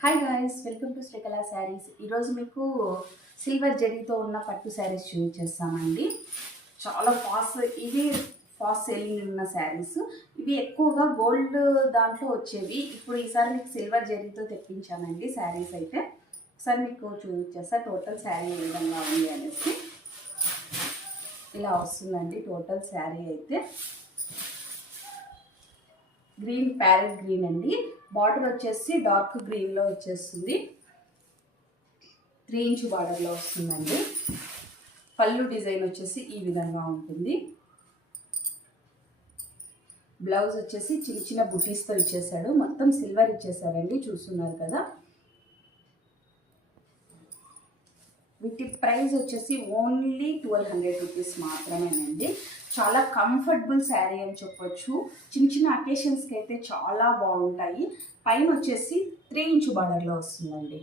Hi guys, welcome to Srikala saris. ఈరోజు మీకు silver జరీతో ఉన్న పట్టు శారీస్ చూపించేస్తామండి. చాలా ఫాస్ట్ సేలింగ్ ఉన్న శారీస్. ఇవి ఎక్కువగా గోల్డ్ దాంట్లో వచ్చేవి. ఇప్పుడు ఈసారి మీకు సిల్వర్ జరీతో తెప్పించానండి శారీస్ అయితే. ఒకసారి మీకు చూపించేస్తా టోటల్ శారీ ఏ విధంగా ఉంది అనేసి. ఇలా వస్తుందండి టోటల్ శారీ అయితే. గ్రీన్, ప్యారెట్ గ్రీన్ అండి. బార్డర్ వచ్చేసి డార్క్ గ్రీన్లో వచ్చేస్తుంది. 3 ఇంచ్ బార్డర్లో వస్తుందండి. పళ్ళు డిజైన్ వచ్చేసి ఈ విధంగా ఉంటుంది. బ్లౌజ్ వచ్చేసి చిన్న చిన్న బుటీస్తో ఇచ్చేసాడు. మొత్తం సిల్వర్ ఇచ్చేసారండి, చూస్తున్నారు కదా. వీటి ప్రైస్ వచ్చేసి ఓన్లీ 1200 రూపీస్ మాత్రమేనండి. చాలా కంఫర్టబుల్ శారీ అని చెప్పొచ్చు. చిన్న చిన్న అకేషన్స్కి అయితే చాలా బాగుంటాయి. పైన వచ్చేసి 3 ఇంచ్ బార్డర్లో వస్తుందండి.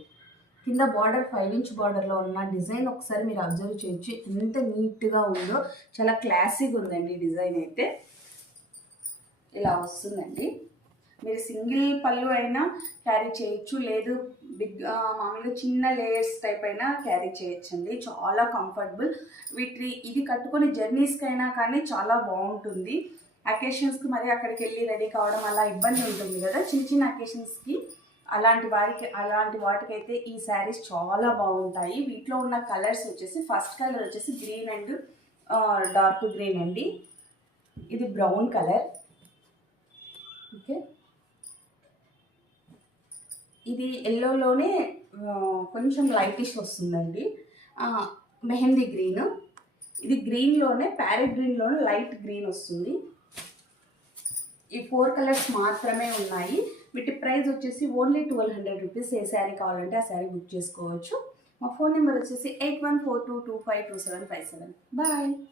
కింద బార్డర్ 5 ఇంచ్ బార్డర్లో ఉన్న డిజైన్ ఒకసారి మీరు అబ్జర్వ్ చేయొచ్చు. ఎంత నీట్గా ఉందో, చాలా క్లాసీగా ఉందండి డిజైన్ అయితే. ఇలా వస్తుందండి. మీరు సింగిల్ పళ్ళు అయినా క్యారీ చేయొచ్చు, లేదు మామూలుగా చిన్న లేయర్స్ టైప్ అయినా క్యారీ చేయొచ్చండి. చాలా కంఫర్టబుల్. ఇది కట్టుకొని జర్నీస్కి అయినా కానీ చాలా బాగుంటుంది. అకేషన్స్కి మరి అక్కడికి వెళ్ళి రెడీ కావడం అలా ఇబ్బంది ఉంటుంది కదా, చిన్న చిన్న అకేషన్స్కి అలాంటి వాటికైతే ఈ శారీస్ చాలా బాగుంటాయి. వీటిలో ఉన్న కలర్స్ వచ్చేసి ఫస్ట్ కలర్ వచ్చేసి గ్రీన్ అండ్ డార్క్ గ్రీన్ అండి. ఇది బ్రౌన్ కలర్. ఓకే, ఇది ఎల్లోలోనే కొంచెం లైటిష్ వస్తుందండి. మెహందీ గ్రీన్. ఇది గ్రీన్లోనే ప్యారెట్ గ్రీన్లోనే లైట్ గ్రీన్ వస్తుంది. ఈ 4 కలర్స్ మాత్రమే ఉన్నాయి. వీటి ప్రైస్ వచ్చేసి ఓన్లీ 1200 రూపీస్. ఏ శారీ కావాలంటే ఆ శారీ బుక్ చేసుకోవచ్చు. మా ఫోన్ నెంబర్ వచ్చేసి 8142252757. బాయ్.